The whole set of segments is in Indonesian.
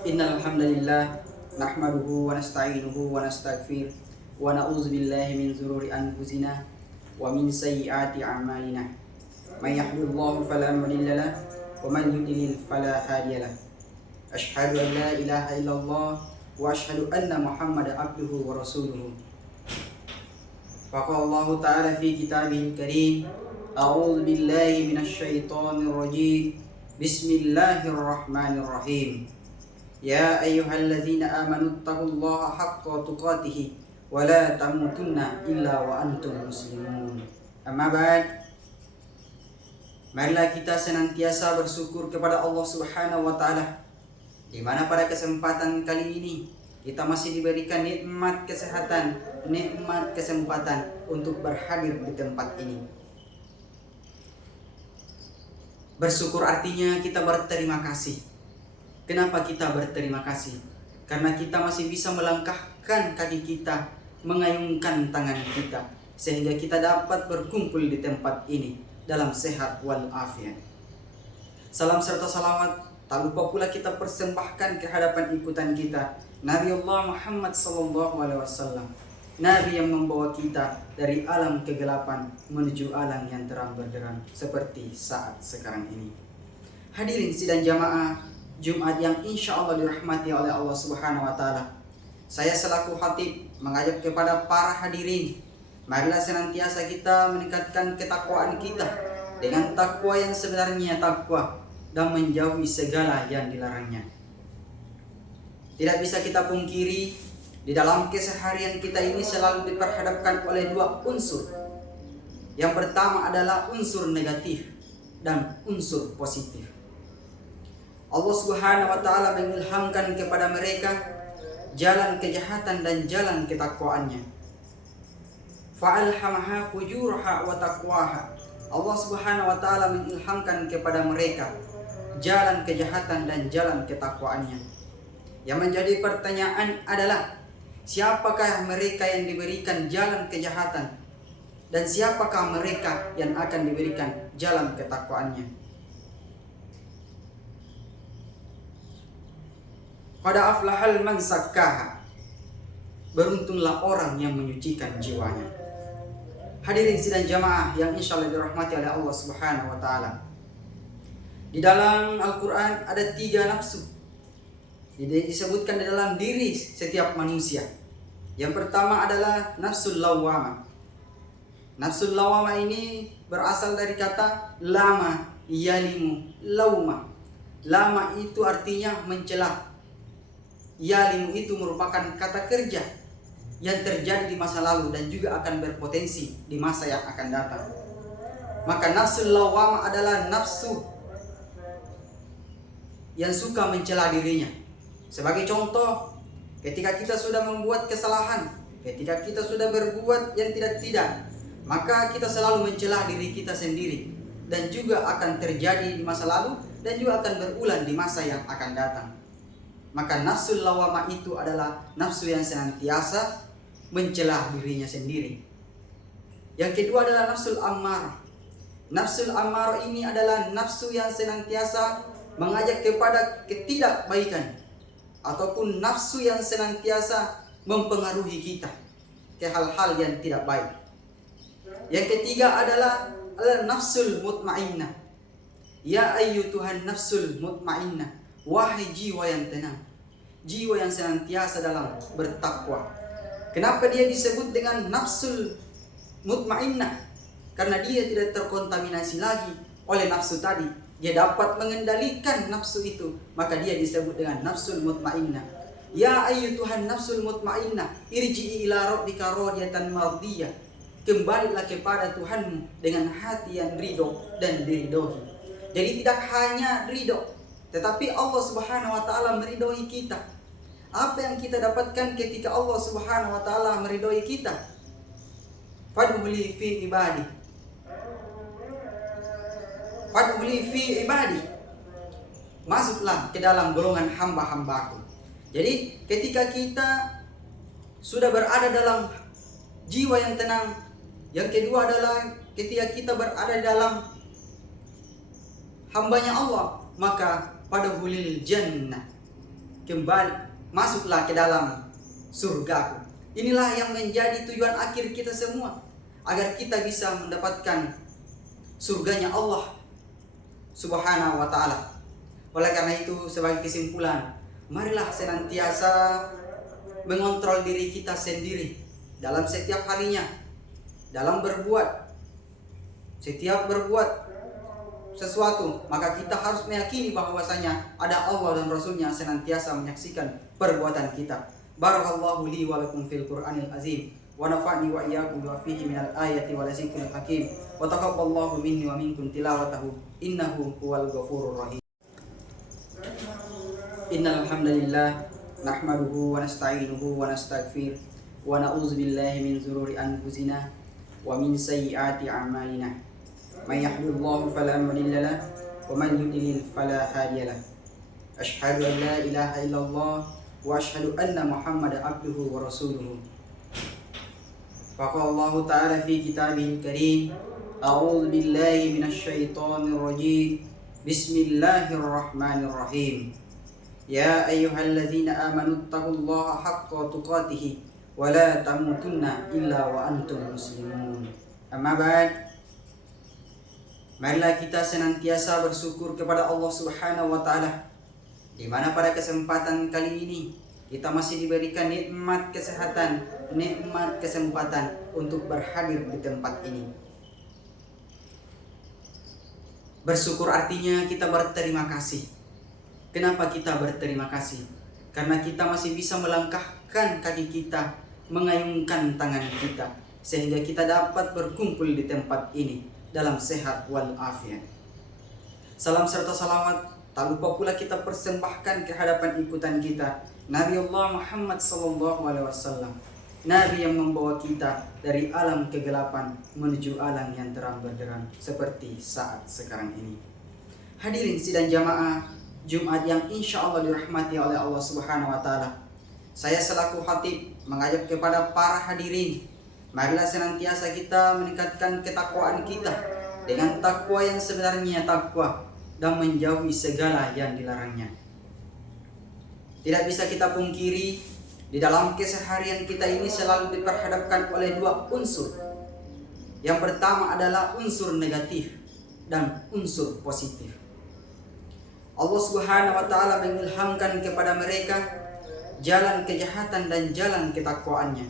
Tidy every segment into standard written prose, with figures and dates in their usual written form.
Innal hamdalillah nahmaduhu wa nasta'inuhu wa nastaghfir wa na'udzu billahi min dzururi anfusina wa min sayyiati a'malina. May yahdihillahu fala mudilla lahu wa man yudlil fala hadiyalah. Asyhadu an la ilaha illallah wa asyhadu anna Muhammadan abduhu wa rasuluhu. Faqala Allah ta'ala fi kitabihil karim, a'udzu billahi minasy syaithanir rajim. Bismillahirrahmanirrahim. Ya ayyuhalladzina amanu taqullaha haqqa tuqatih wa la tamutunna illa wa antum muslimun. Amma ba'd. Marilah kita senantiasa bersyukur kepada Allah Subhanahu wa taala, di mana pada kesempatan kali ini kita masih diberikan nikmat kesehatan, nikmat kesempatan untuk berhadir di tempat ini. Bersyukur artinya kita berterima kasih. Kenapa kita berterima kasih? Karena kita masih bisa melangkahkan kaki kita, mengayunkan tangan kita, sehingga kita dapat berkumpul di tempat ini dalam sehat wal afiat. Salam serta salawat tak lupa pula kita persembahkan ke hadapan ikutan kita, Nabi Allah Muhammad SAW, Nabi yang membawa kita dari alam kegelapan menuju alam yang terang benderang seperti saat sekarang ini. Hadirin sidang jamaah Jumat yang insya Allah dirahmati oleh Allah Subhanahu wa Ta'ala, saya selaku khatib mengajak kepada para hadirin, marilah senantiasa kita meningkatkan ketakwaan kita dengan takwa yang sebenarnya takwa dan menjauhi segala yang dilarangnya. Tidak bisa kita pungkiri, di dalam keseharian kita ini selalu diperhadapkan oleh dua unsur. Yang pertama adalah unsur negatif dan unsur positif. Allah Subhanahu wa Ta'ala mengilhamkan kepada mereka jalan kejahatan dan jalan ketakwaannya. Fa'alhamaha fujuraha wa taqwaha. Allah Subhanahu wa Ta'ala mengilhamkan kepada mereka jalan kejahatan dan jalan ketakwaannya. Yang menjadi pertanyaan adalah, siapakah mereka yang diberikan jalan kejahatan dan siapakah mereka yang akan diberikan jalan ketakwaannya? Qad aflahal man zakkaha. Beruntunglah orang yang menyucikan jiwanya. Hadirin sidang jamaah yang insyaallah dirahmati oleh Allah Subhanahu wa Ta'ala. Di dalam Al-Quran ada 3 nafsu disebutkan di dalam diri setiap manusia. Yang pertama adalah nafsul lawwamah. Nafsul lawwamah ini berasal dari kata lama yalimu lauma. Lama itu artinya mencela. Yalimu itu merupakan kata kerja yang terjadi di masa lalu dan juga akan berpotensi di masa yang akan datang. Maka nafsul lawwamah adalah nafsu yang suka mencela dirinya. Sebagai contoh, ketika kita sudah membuat kesalahan, ketika kita sudah berbuat yang tidak-tidak, maka kita selalu mencela diri kita sendiri, dan juga akan terjadi di masa lalu dan juga akan berulang di masa yang akan datang. Maka nafsul lawwamah itu adalah nafsu yang senantiasa mencela dirinya sendiri. Yang kedua adalah nafsul ammarah. Nafsul ammarah ini adalah nafsu yang senantiasa mengajak kepada ketidakbaikan, ataupun nafsu yang senantiasa mempengaruhi kita ke hal-hal yang tidak baik. Yang ketiga adalah nafsul mutmainnah. Ya ayyuhan nafsul mutmainnah, wahai jiwa yang tenang, jiwa yang senantiasa dalam bertakwa. Kenapa dia disebut dengan nafsul mutmainnah? Karena dia tidak terkontaminasi lagi oleh nafsu tadi. Dia dapat mengendalikan nafsu itu, maka dia disebut dengan nafsul mutmainnah. Ya ayyuhan nafsul mutmainnah, irji'i ila rabbika radiyatan mardiyah. Kembalilah kepada Tuhanmu dengan hati yang ridho dan diridhoi. Jadi tidak hanya ridho, tetapi Allah Subhanahu wa Ta'ala meridhoi kita. Apa yang kita dapatkan ketika Allah Subhanahu wa Ta'ala meridhoi kita? Fadkhuli fi ibadi. Fadkhuli fi ibadi. Masuklah ke dalam golongan hamba-hambaku. Jadi ketika kita sudah berada dalam jiwa yang tenang, yang kedua adalah ketika kita berada dalam hambanya Allah, maka pada hulil jannah, kembali, masuklah ke dalam surgaku. Inilah yang menjadi tujuan akhir kita semua, agar kita bisa mendapatkan surganya Allah Subhanahu wa ta'ala. Oleh karena itu, sebagai kesimpulan, marilah senantiasa mengontrol diri kita sendiri dalam setiap harinya, dalam berbuat. Setiap berbuat sesuatu, maka kita harus meyakini bahwasanya ada Allah dan Rasulnya senantiasa menyaksikan perbuatan kita. Barakallahu li wa lakum fil Qur'anil azim, wa nafa'ni wa iyyakum bima fihi minal ayati wal zikril hakim, wa taqabbalallahu minni wa minkum tilawatahu, innahu huwal ghafurur rahim. Innal hamdalillah nahmaduhu wa nasta'inuhu wa nastaghfir wa na'udzu billahi min dzururi anfusina wa min sayyiati a'malina. May yahdihillahu fala mudilla lahu wa man yudlil fala hadiya lahu. Asyhadu an la ilaha illallah wa asyhadu anna Muhammadan abduhu wa rasuluhu. Faqala Allah ta'ala fi kitabihil karim, a'udzu billahi minasy syaithanir rajim. Bismillahirrahmanirrahim. Ya ayyuhalladzina amanu taqullaha haqqa tuqatih wa la tamutunna illa wa antum muslimun. Amma ba'd. Marilah kita senantiasa bersyukur kepada Allah Subhanahu wa ta'ala, di mana pada kesempatan kali ini kita masih diberikan nikmat kesehatan, nikmat kesempatan untuk berhadir di tempat ini. Bersyukur artinya kita berterima kasih. Kenapa kita berterima kasih? Karena kita masih bisa melangkahkan kaki kita, mengayunkan tangan kita, sehingga kita dapat berkumpul di tempat ini dalam sehat wal afiat. Salam serta salawat tak lupa pula kita persembahkan ke hadapan ikutan kita, Nabi Allah Muhammad SAW, Nabi yang membawa kita dari alam kegelapan menuju alam yang terang benderang seperti saat sekarang ini. Hadirin sidang jamaah Jumat yang insya Allah dirahmati oleh Allah Subhanahu wa ta'ala, saya selaku khatib mengajak kepada para hadirin, marilah senantiasa kita meningkatkan ketakwaan kita dengan takwa yang sebenarnya takwa, dan menjauhi segala yang dilarangnya. Tidak bisa kita pungkiri, di dalam keseharian kita ini selalu diperhadapkan oleh dua unsur. Yang pertama adalah unsur negatif dan unsur positif. Allah Subhanahu wa ta'ala mengilhamkan kepada mereka jalan kejahatan dan jalan ketakwaannya.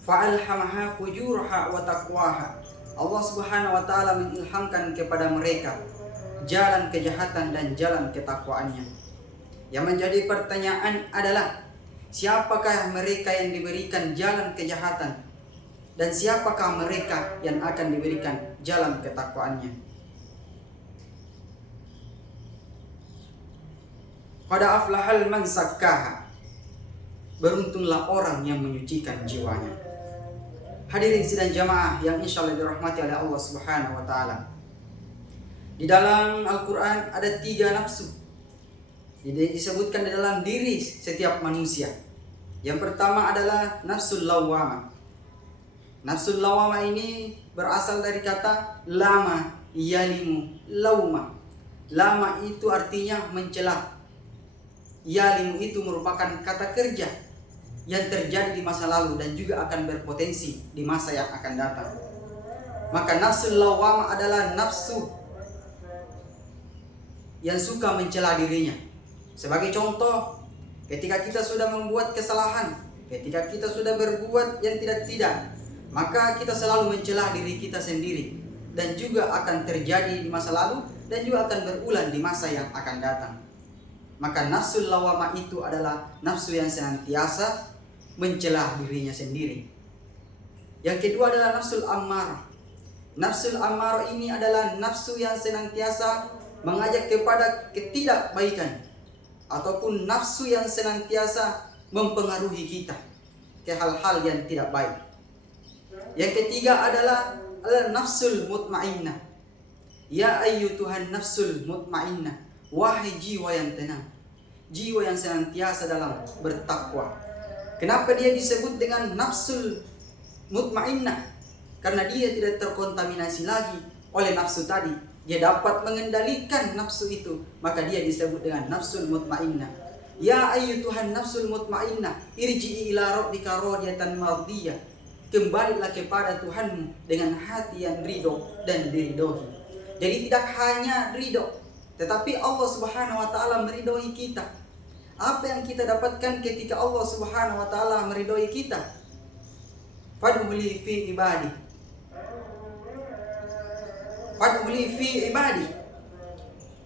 Fa'alhamaha fujuraha wa taqwaha. Allah Subhanahu wa ta'ala mengilhamkan kepada mereka jalan kejahatan dan jalan ketakwaannya. Yang menjadi pertanyaan adalah, siapakah mereka yang diberikan jalan kejahatan dan siapakah mereka yang akan diberikan jalan ketakwaannya? Qad aflahal man zakkaha. Beruntunglah orang yang menyucikan jiwanya. Hadirin sidang jamaah yang insyaallah dirahmati oleh Allah Subhanahu wa ta'ala. Di dalam Al-Quran ada 3 nafsu disebutkan di dalam diri setiap manusia. Yang pertama adalah nafsul lawwamah. Nafsul lawwamah ini berasal dari kata lama yalimu lauma. Lama itu artinya mencela. Yalimu itu merupakan kata kerja yang terjadi di masa lalu dan juga akan berpotensi di masa yang akan datang. Maka nafsul lawwamah adalah nafsu yang suka mencela dirinya. Sebagai contoh, ketika kita sudah membuat kesalahan, ketika kita sudah berbuat yang tidak-tidak, maka kita selalu mencela diri kita sendiri, dan juga akan terjadi di masa lalu dan juga akan berulang di masa yang akan datang. Maka nafsul lawwamah itu adalah nafsu yang senantiasa mencela dirinya sendiri. Yang kedua adalah nafsul ammarah. Nafsul ammarah ini adalah nafsu yang senantiasa mengajak kepada ketidakbaikan, ataupun nafsu yang senantiasa mempengaruhi kita ke hal-hal yang tidak baik. Yang ketiga adalah nafsul mutmainnah. Ya ayyuhan nafsul mutmainnah, wahai jiwa yang tenang, jiwa yang senantiasa dalam bertakwa. Kenapa dia disebut dengan nafsul mutmainnah? Karena dia tidak terkontaminasi lagi oleh nafsu tadi. Dia dapat mengendalikan nafsu itu, maka dia disebut dengan nafsul mutmainnah. Ya ayyuhan nafsul mutmainnah, irji'i ila rabbika radiyatan mardiyah. Kembalilah kepada Tuhanmu dengan hati yang ridho dan diridhoi. Jadi tidak hanya ridho, tetapi Allah Subhanahu wa taala meridhoi kita. Apa yang kita dapatkan ketika Allah Subhanahu wa taala meridhoi kita? Fadkhuli fi ibadi. Fadkhuli fi ibadi.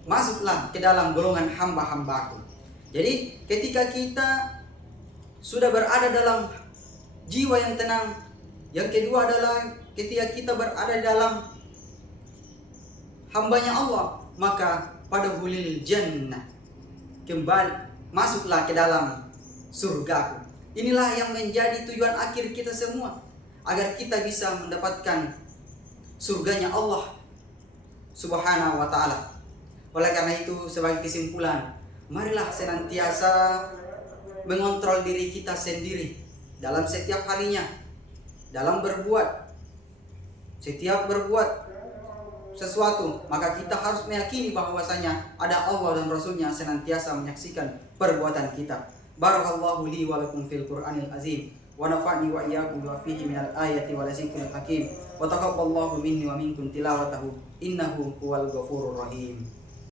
Masuklah ke dalam golongan hamba-hambaku. Jadi ketika kita sudah berada dalam jiwa yang tenang, yang kedua adalah ketika kita berada dalam hambanya Allah, maka pada hulil jannah, kembali masuklah ke dalam surgaku. Inilah yang menjadi tujuan akhir kita semua, agar kita bisa mendapatkan surganya Allah Subhanahu wa taala. Oleh karena itu, sebagai kesimpulan, marilah senantiasa mengontrol diri kita sendiri dalam setiap harinya, dalam berbuat. Setiap berbuat sesuatu, maka kita harus meyakini bahwasanya ada Allah dan Rasulnya senantiasa menyaksikan perbuatan kita. Barakallahu li wa lakum fil Qur'anil azim, wa nafa'ni wa iyyakum wa fihi minal ayati wal zikril hakim, wa taqabbalallahu minni wa minkum tilawatahu, innahu huwal ghafurur rahim.